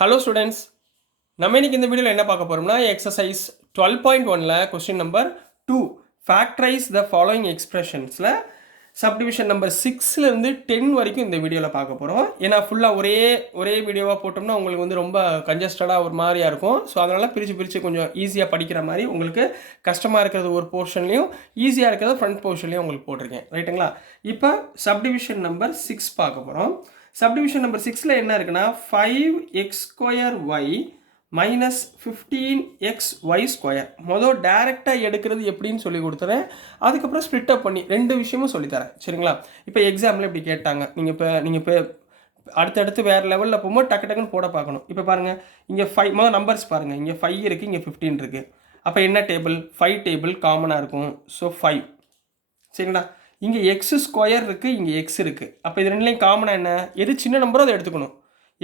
Hello students, நம்ம இன்னைக்கு இந்த வீடியோவில் என்ன பார்க்க போகிறோம்னா எக்ஸசைஸ் 12.1ல் question number 2 factorise the following எக்ஸ்பிரஷன்ஸில் சப்டிவிஷன் நம்பர் 6லேருந்து 10 வரைக்கும் இந்த வீடியோவில் பார்க்க போகிறோம். ஏன்னா ஃபுல்லாக ஒரே வீடியோவாக போட்டோம்னா உங்களுக்கு வந்து ரொம்ப கன்ஜஸ்டடாக ஒரு மாதிரியாக இருக்கும். ஸோ அதனால் பிரித்து கொஞ்சம் ஈஸியாக படிக்கிற மாதிரி உங்களுக்கு கஷ்டமாக இருக்கிறது ஒரு போர்ஷன்லையும் ஈஸியாக இருக்கிறது ஃப்ரண்ட் போர்ஷன்லையும் உங்களுக்கு போட்டிருக்கேன். ரைட்டுங்களா? இப்போ சப்டிவிஷன் நம்பர் 6 பார்க்க போகிறோம். சப்டிவிஷன் நம்பர் 6ல் என்ன இருக்குன்னா 5x² y மைனஸ் 15xy². மொதல் டைரெக்டாக எடுக்கிறது எப்படின்னு சொல்லி கொடுத்துறேன். அதுக்கப்புறம் ஸ்ப்ளிட் அப் பண்ணி ரெண்டு விஷயமும் சொல்லித்தரேன். சரிங்களா? இப்போ எக்ஸாம்பிள் இப்படி கேட்டாங்க, நீங்கள் இப்போ அடுத்தடுத்து வேறு லெவலில் போகும்போது டக்குன்னு போட பார்க்கணும். இப்போ பாருங்கள், இங்கே 5 மொதல் நம்பர்ஸ் பாருங்கள். இங்கே 5 இருக்குது, இங்கே 15 இருக்குது. அப்போ என்ன டேபிள்? 5 டேபிள் காமனாக இருக்கும். ஸோ 5. சரிங்களா? இங்கே x² இருக்குது, இங்கே x இருக்குது. அப்போ இது ரெண்டுலேயும் காமனாக என்ன? எது சின்ன நம்பரோ அதை எடுத்துக்கணும்.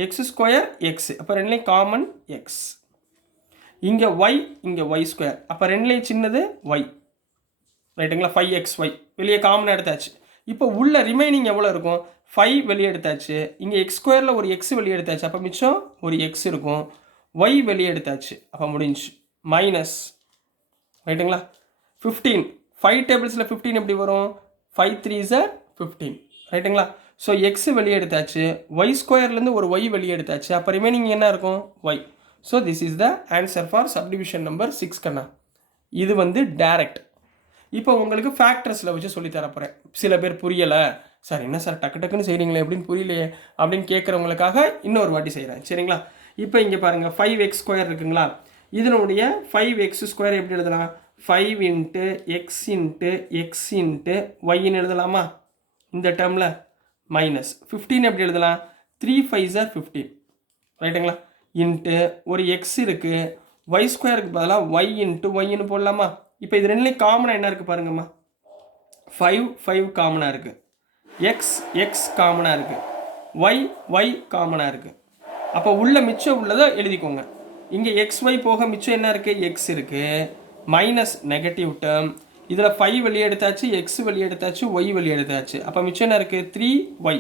x², x. அப்போ ரெண்டுலேயும் காமன் x. இங்கே y, இங்கே y². அப்போ ரெண்டுலேயும் சின்னது y. ரைட்டுங்களா? 5xy வெளியே காமனாக எடுத்தாச்சு. இப்போ உள்ள ரிமைனிங் எவ்வளோ இருக்கும்? 5 வெளியே எடுத்தாச்சு. இங்கே x²ல் ஒரு x வெளியே எடுத்தாச்சு. அப்போ மிச்சம் ஒரு x இருக்கும். y வெளியே எடுத்தாச்சு. அப்போ முடிஞ்சு. மைனஸ். ரைட்டுங்களா? 15. 5 டேபிள்ஸில் 15 எப்படி வரும்? 5 3s are 15. ரைட்டுங்களா? ஸோ எக்ஸ் வெளியே எடுத்தாச்சு. y²லேருந்து ஒரு y வெளியே எடுத்தாச்சு. அப்போ ரிமைனிங் என்ன இருக்கும்? y. So this is the answer for subdivision number 6 கண்ணா. இது வந்து டைரக்ட். இப்போ உங்களுக்கு ஃபேக்டர்ஸில் வச்சு சொல்லித்தரப்போகிறேன். சில பேர் புரியலை சார், என்ன சார் டக்குன்னு செய்கிறீங்களே எப்படின்னு புரியலையே அப்படின்னு கேட்குறவங்களுக்காக இன்னொரு வாட்டி செய்கிறேன். சரிங்களா? இப்போ இங்கே பாருங்கள், 5x² இருக்குங்களா? இதனுடைய 5x² எப்படி எழுதலாம்? 5 × x × x × yன்னு எழுதலாமா? இந்த டேர்மில் மைனஸ் 15 எப்படி எழுதலாம்? 3 5s are 15. ரைட்டுங்களா? இன்ட்டு ஒரு எக்ஸ் இருக்குது, y²க்கு பதிலாக y × yன்னு போடலாமா? இப்போ இது ரெண்டுலேயும் காமனாக என்ன இருக்குது பாருங்கம்மா. 5 காமனாக இருக்குது, x காமனாக இருக்குது, y காமனாக இருக்குது. அப்போ உள்ள மிச்சம் உள்ளதை எழுதிக்கோங்க. இங்கே xy போக மிச்சம் என்ன இருக்குது? x இருக்குது. Minus negative term. இதில் 5 வெளியே எடுத்தாச்சு, x வெளியே எடுத்தாச்சு, y வெளியே எடுத்தாச்சு. அப்போ மிச்சம் என்ன இருக்குது? 3y.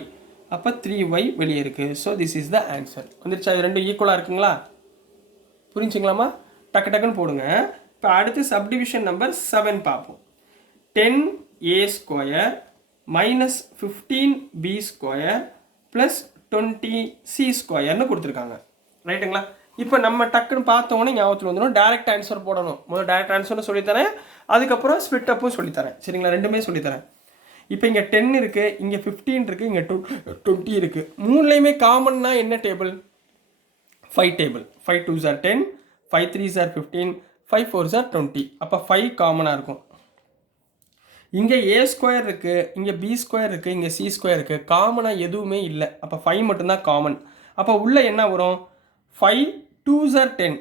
அப்போ 3y வெளியே இருக்குது. So this is the answer. வந்துருச்சா? இது ரெண்டும் ஈக்குவலாக இருக்குங்களா? புரிஞ்சுங்களாமா? டக்குன்னு போடுங்க. இப்போ அடுத்து சப்டிவிஷன் நம்பர் 7 பார்ப்போம். 10a² மைனஸ் 15b² ப்ளஸ் 20c²ன்னு கொடுத்துருக்காங்க. ரைட்டுங்களா? இப்போ நம்ம டக்குன்னு பார்த்தோன்னே ஞாபகத்தில் வந்துடும், டைரக்ட் ஆன்சர் போடணும். முதல்ல டைரக்ட் ஆன்சர்னு சொல்லித்தரேன், அதுக்கப்புறம் ஸ்ப்ளிட் அப்பும் சொல்லித்தரேன். சரிங்களா? ரெண்டுமே சொல்லித்தரேன். இப்போ இங்கே 10 இருக்குது, இங்கே 15 இருக்குது, இங்கே 20 இருக்குது. மூணுலேயுமே காமன்னா என்ன table? 5 table. 5 2s are 10, 5 3s are 15, 5 4s are 20. அப்போ 5 காமனாக இருக்கும். இங்கே a² இருக்குது, இங்கே b² இருக்குது, இங்கே c² இருக்குது. காமனாக எதுவுமே இல்லை. அப்போ 5 மட்டும்தான் காமன். அப்போ உள்ளே என்ன வரும்? 5 2s are 10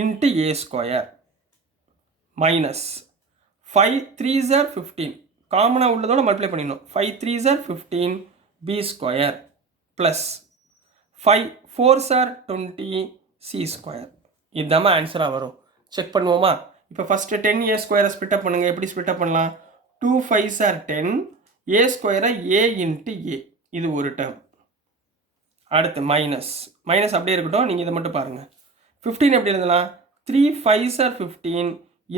into a² minus 5 3s are 15. காமனாக உள்ளதோட மல்டிப்ளை பண்ணிடணும். 5 3s are 15 b² plus 5 4s are 20 c². இதுதான் ஆன்சராக வரும். செக் பண்ணுவோமா? இப்போ ஃபஸ்ட்டு 10a² ஸ்ப்ளிட்டப் பண்ணுங்கள். எப்படி ஸ்ப்ளிட்டப் பண்ணலாம்? 2 5s are 10, a² a × a. இது ஒரு டேர்ம். அடுத்து மைனஸ் அப்படியே இருக்கட்டும், நீங்கள் இதை மட்டும் பாருங்கள். 15 எப்படி எழுதலாம்? 3 5s are 15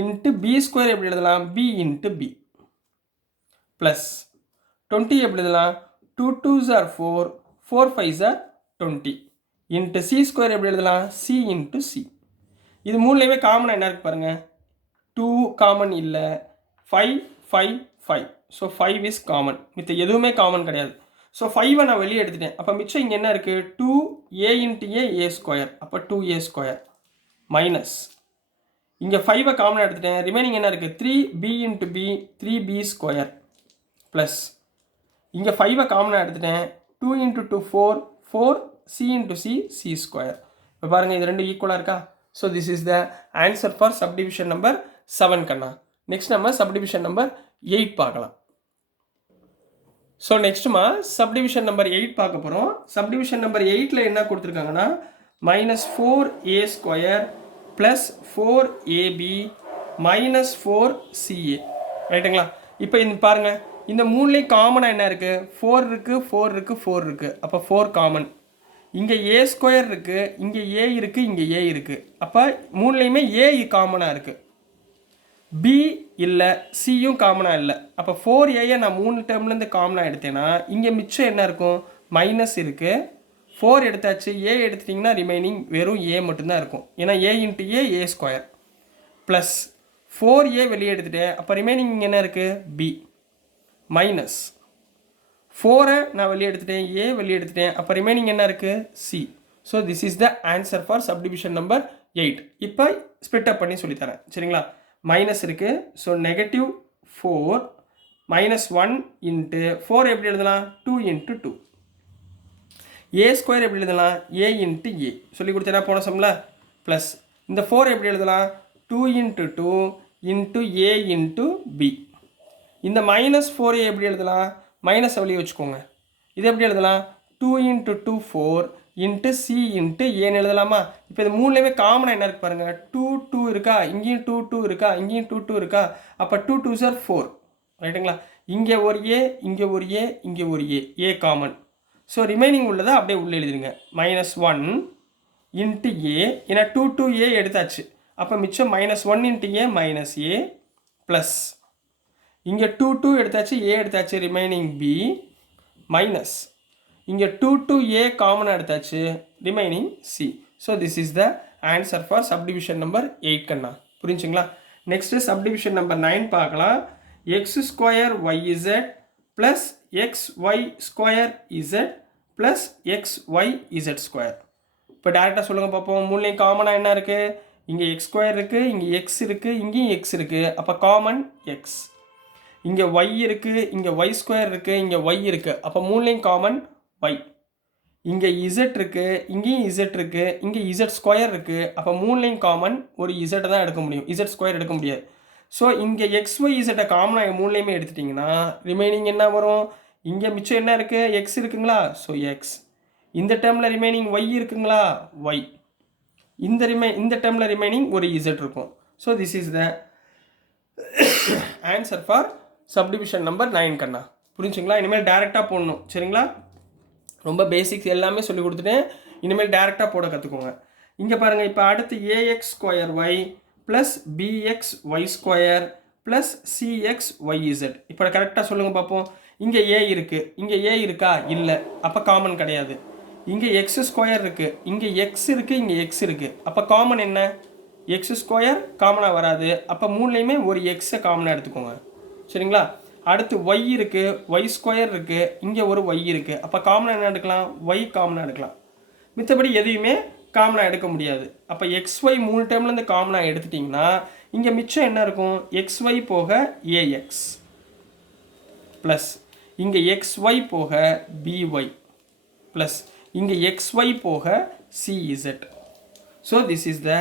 இன்ட்டு b² எப்படி எழுதலாம்? b × b ப்ளஸ் 20 எப்படி எழுதலாம்? 2 2s are 4, 4 5s are 20 into c² எப்படி எழுதலாம்? c × c. இது மூணுலேயுமே காமனாக என்ன இருக்குது பாருங்கள். 2 காமன் இல்லை, 5 5 5. So 5 is common. மித்த எதுவுமே காமன் கிடையாது. ஸோ 5 நான் வெளியே எடுத்துட்டேன். அப்போ மிச்சம் இங்கே என்ன இருக்குது? 2a × a² அப்போ 2a² மைனஸ் இங்கே 5 காமனாக எடுத்துட்டேன். ரிமைனிங் என்ன இருக்குது? 3b × b 3b² ப்ளஸ் இங்கே 5 காமனாக எடுத்துட்டேன். 2 × 2 4, 4c × c c². இப்போ பாருங்கள், இது ரெண்டு ஈக்குவலாக இருக்கா? So this is the answer for subdivision number 7 கண்ணா. நெக்ஸ்ட் நம்ம சப்டிவிஷன் நம்பர் 8 பார்க்கலாம். ஸோ நெக்ஸ்ட்டுமா சப்டிவிஷன் நம்பர் 8 பார்க்க போகிறோம். சப்டிவிஷன் நம்பர் 8ல் என்ன கொடுத்துருக்காங்கன்னா minus 4a² plus 4ab minus 4ca. ரைட்டுங்களா? இப்போ இந்த பாருங்கள், இந்த மூணுலேயும் காமனாக என்ன இருக்குது? 4 இருக்குது, 4 இருக்குது, 4 இருக்குது. அப்போ 4 காமன். இங்கே ஏ ஸ்கொயர் இருக்குது, இங்கே ஏ இருக்குது, இங்கே ஏ இருக்குது. அப்போ மூணுலேயுமே ஏ காமனாக இருக்குது. பி இல்லை, சியும் காமனாக இல்லை. அப்போ 4ஏயை நான் 3 டேர்ம்லேருந்து காமனாக எடுத்தேன்னா இங்கே மிச்சம் என்ன இருக்கும்? மைனஸ் இருக்குது. 4 எடுத்தாச்சு, ஏ எடுத்துட்டிங்கன்னா ரிமைனிங் வெறும் ஏ மட்டும்தான் இருக்கும். ஏன்னா A into A square plus 4ஏ வெளியே எடுத்துட்டேன். அப்போ ரிமைனிங் இங்கே என்ன இருக்குது? பி மைனஸ் 4ஐ நான் வெளியே எடுத்துட்டேன், ஏ வெளியே எடுத்துட்டேன். அப்போ ரிமைனிங் என்ன இருக்குது? C. So this is the answer for subdivision number 8. இப்போ ஸ்பிட் அப் பண்ணி சொல்லித்தரேன், சரிங்களா? மைனஸ் இருக்குது. ஸோ -4 -1 இன்ட்டு 4 எப்படி எழுதலாம்? 2 × 2. ஏ ஸ்கொயர் எப்படி எழுதலாம்? ஏ இன்ட்டு ஏ சொல்லி கொடுத்தேன்னா போன சம்மில். ப்ளஸ் இந்த 4 எப்படி எழுதலாம்? 2 × 2 இன்ட்டு ஏ இன்ட்டு பி. இந்த -4 எப்படி எழுதலாம்? மைனஸ் வெளியே வச்சுக்கோங்க. இது எப்படி எழுதலாம்? 2 × 2 4 இன்ட்டு சி இன்ட்டு ஏன்னு எழுதலாமா? இப்போ இது மூணுலேயுமே காமனாக என்ன இருக்குது பாருங்கள். 2 இருக்கா, இங்கேயும் 2 இருக்கா, இங்கேயும் 2 இருக்கா. அப்போ 2 2s are 4, ரைட்டுங்களா? இங்கே ஒரு ஏ, இங்கே ஒரு ஏ, இங்கே ஒரு ஏ காமன். ஸோ ரிமைனிங் உள்ளதை அப்படியே உள்ளே எழுதிருங்க. -1 இன்ட்டு ஏ, ஏன்னா 2 ஏ எடுத்தாச்சு. அப்போ மிச்சம் -1 இன்ட்டு ஏ மைனஸ் ஏ ப்ளஸ் இங்கே 2 எடுத்தாச்சு, ஏ எடுத்தாச்சு, ரிமைனிங் பி மைனஸ் இங்கே 2 ஏ காமனாக எடுத்தாச்சு, remaining C. So this is the answer for subdivision number 8 கண்ணா. புரிஞ்சுங்களா? நெக்ஸ்ட்டு சப்டிவிஷன் நம்பர் 9 பார்க்கலாம். x² yz plus xy² z plus xyz². இப்போ டேரெக்டாக சொல்லுங்கள் பார்ப்போம். மூணுலேயும் காமனாக என்ன இருக்குது? இங்கே x² இருக்குது, இங்கே x இருக்குது, இங்கேயும் x இருக்குது. அப்போ காமன் x. இங்கே y இருக்குது, இங்கே y² இருக்குது, இங்கே y இருக்குது. அப்போ மூணுலேயும் காமன் y. இங்கே z இருக்குது, இங்கேயும் z இருக்குது, இங்கே z² இருக்குது. அப்போ மூணுலேயும் காமன் ஒரு z தான் எடுக்க முடியும், z² எடுக்க முடியாது. ஸோ இங்கே xyz காமனாக மூணுலேயுமே எடுத்துட்டிங்கன்னா ரிமைனிங் என்ன வரும்? இங்கே மிச்சம் என்ன இருக்குது? x இருக்குங்களா? So x. இந்த டேர்மில் ரிமைனிங் y இருக்குங்களா? y. இந்த டேர்மில் ரிமைனிங் ஒரு z இருக்கும். So this is the answer for subdivision number 9 கண்ணா. புரிஞ்சுங்களா? இனிமேல் டேரெக்டாக போடணும், சரிங்களா? ரொம்ப பேசிக்ஸ் எல்லாமே சொல்லி கொடுத்துட்டேன். இனிமேல் டேரெக்டாக போட கற்றுக்கோங்க. இங்கே பாருங்கள், இப்போ அடுத்து ax² plus bxy² plus cxyz. இப்போ கரெக்டாக சொல்லுங்கள் பார்ப்போம். இங்கே ஏ இருக்குது, இங்கே ஏ இருக்கா? இல்லை. அப்போ காமன் கிடையாது. இங்கே x² இருக்குது, இங்கே x இருக்குது, இங்கே x இருக்குது. அப்போ காமன் என்ன? x² காமனாக வராது. அப்போ மூணுலேயுமே ஒரு எக்ஸை காமனாக எடுத்துக்கோங்க, சரிங்களா? அடுத்து y இருக்குது, y² இருக்குது, இங்கே ஒரு y இருக்குது. அப்போ காமனாக என்ன எடுக்கலாம்? y காமனாக எடுக்கலாம். மித்தபடி எதையுமே காமனாக எடுக்க முடியாது. அப்போ xy 3 டேர்ம்லேருந்து காமனாக எடுத்துட்டிங்கன்னா இங்கே மிச்சம் என்ன இருக்கும்? xy போக ax ப்ளஸ் இங்கே xy போக by ப்ளஸ் இங்கே xy போக cz. So this is the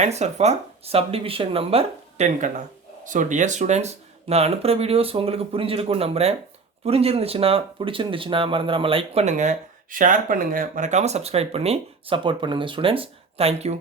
answer for subdivision number 10 கண்ணா. ஸோ டியர் ஸ்டூடெண்ட்ஸ், நான் அனுப்புகிற வீடியோஸ் உங்களுக்கு புரிஞ்சிருக்கும்னு நம்புகிறேன். பிடிச்சிருந்துச்சுன்னா மறந்துடாமல் லைக் பண்ணுங்கள், ஷேர் பண்ணுங்கள், மறக்காமல் சப்ஸ்கிரைப் பண்ணி சப்போர்ட் பண்ணுங்கள் ஸ்டூடெண்ட்ஸ். தேங்க்யூ.